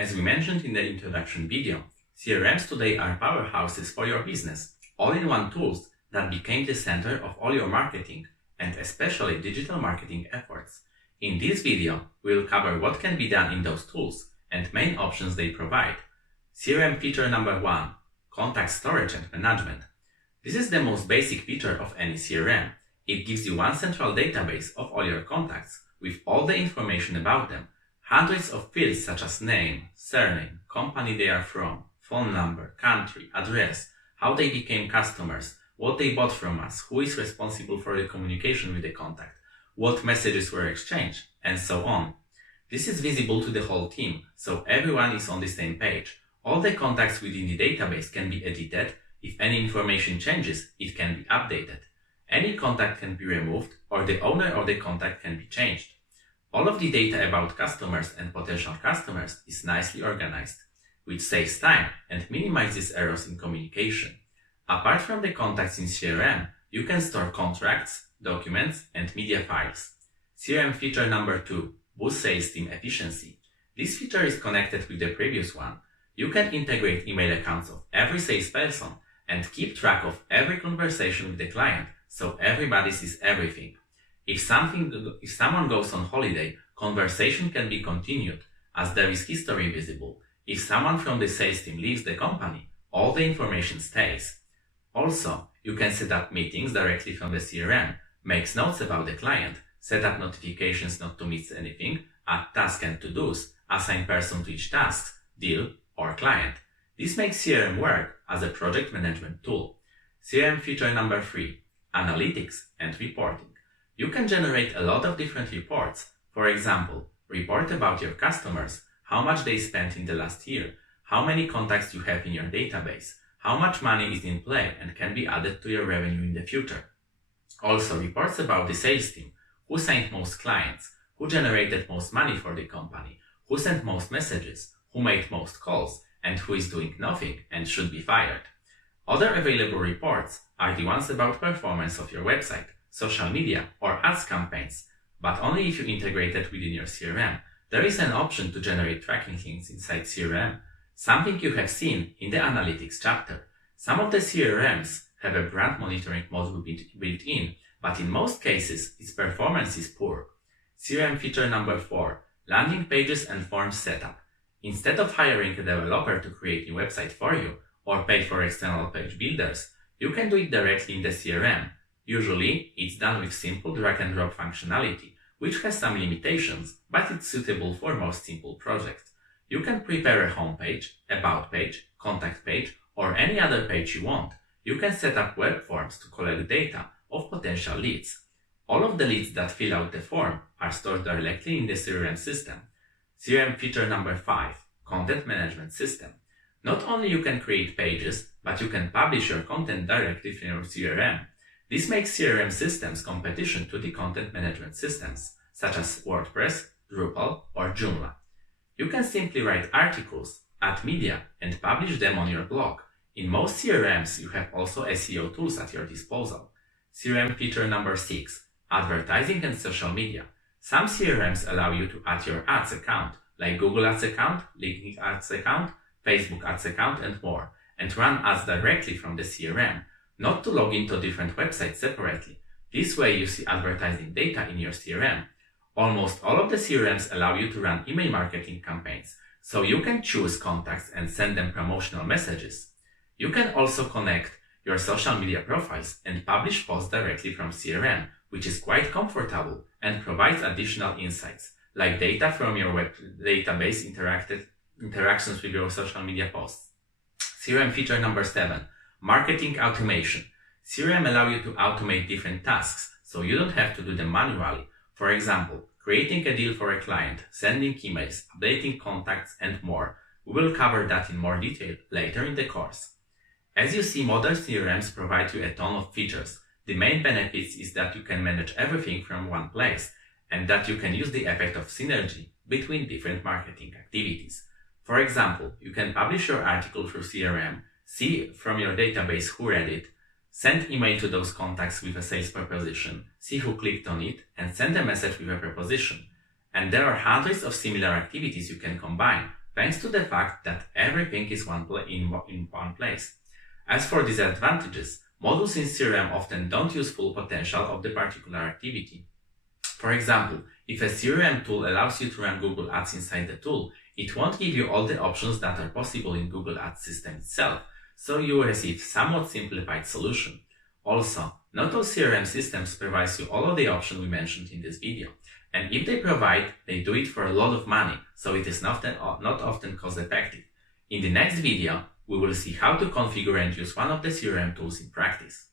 As we mentioned in the introduction video, CRMs today are powerhouses for your business, all-in-one tools that became the center of all your marketing and especially digital marketing efforts. In this video, we'll cover what can be done in those tools and main options they provide. CRM feature number 1, contact storage and management. This is the most basic feature of any CRM. It gives you one central database of all your contacts with all the information about them. Hundreds of fields such as name, surname, company they are from, phone number, country, address, how they became customers, what they bought from us, who is responsible for the communication with the contact, what messages were exchanged, and so on. This is visible to the whole team, so everyone is on the same page. All the contacts within the database can be edited. If any information changes, it can be updated. Any contact can be removed, or the owner of the contact can be changed. All of the data about customers and potential customers is nicely organized, which saves time and minimizes errors in communication. Apart from the contacts in CRM, you can store contracts, documents, and media files. CRM feature number 2, boost sales team efficiency. This feature is connected with the previous one. You can integrate email accounts of every salesperson and keep track of every conversation with the client, so everybody sees everything. If someone goes on holiday, conversation can be continued as there is history visible. If someone from the sales team leaves the company, all the information stays. Also, you can set up meetings directly from the CRM, make notes about the client, set up notifications not to miss anything, add tasks and to-dos, assign person to each task, deal, or client. This makes CRM work as a project management tool. CRM feature number 3, analytics and reporting. You can generate a lot of different reports. For example, report about your customers, how much they spent in the last year, how many contacts you have in your database, how much money is in play and can be added to your revenue in the future. Also reports about the sales team, who signed most clients, who generated most money for the company, who sent most messages, who made most calls, and who is doing nothing and should be fired. Other available reports are the ones about performance of your website, social media, or ads campaigns, but only if you integrate it within your CRM. There is an option to generate tracking links inside CRM, something you have seen in the analytics chapter. Some of the CRMs have a brand monitoring module built in, but in most cases, its performance is poor. CRM feature number 4, landing pages and forms setup. Instead of hiring a developer to create a website for you or pay for external page builders, you can do it directly in the CRM. Usually, it's done with simple drag and drop functionality, which has some limitations, but it's suitable for most simple projects. You can prepare a home page, about page, contact page, or any other page you want. You can set up web forms to collect data of potential leads. All of the leads that fill out the form are stored directly in the CRM system. CRM feature number 5, content management system. Not only you can create pages, but you can publish your content directly from your CRM. This makes CRM systems competition to the content management systems, such as WordPress, Drupal, or Joomla. You can simply write articles, add media, and publish them on your blog. In most CRMs, you have also SEO tools at your disposal. CRM feature number 6, advertising and social media. Some CRMs allow you to add your ads account, like Google Ads account, LinkedIn Ads account, Facebook Ads account, and more, and run ads directly from the CRM, not to log into different websites separately. This way you see advertising data in your CRM. Almost all of the CRMs allow you to run email marketing campaigns, so you can choose contacts and send them promotional messages. You can also connect your social media profiles and publish posts directly from CRM, which is quite comfortable and provides additional insights, like data from your web database interactions with your social media posts. CRM feature number 7, marketing automation. CRM allow you to automate different tasks, so you don't have to do them manually. For example, creating a deal for a client, sending emails, updating contacts, and more. We will cover that in more detail later in the course. As you see, modern CRMs provide you a ton of features. The main benefits is that you can manage everything from one place, and that you can use the effect of synergy between different marketing activities. For example, you can publish your article through CRM, see from your database who read it, send email to those contacts with a sales proposition, see who clicked on it, and send a message with a proposition. And there are hundreds of similar activities you can combine thanks to the fact that everything is in one place. As for disadvantages, modules in CRM often don't use full potential of the particular activity. For example, if a CRM tool allows you to run Google Ads inside the tool, it won't give you all the options that are possible in Google Ads system itself, so you will receive somewhat simplified solution. Also, not all CRM systems provide you all of the options we mentioned in this video. And if they provide, they do it for a lot of money, so it is not often cost effective. In the next video, we will see how to configure and use one of the CRM tools in practice.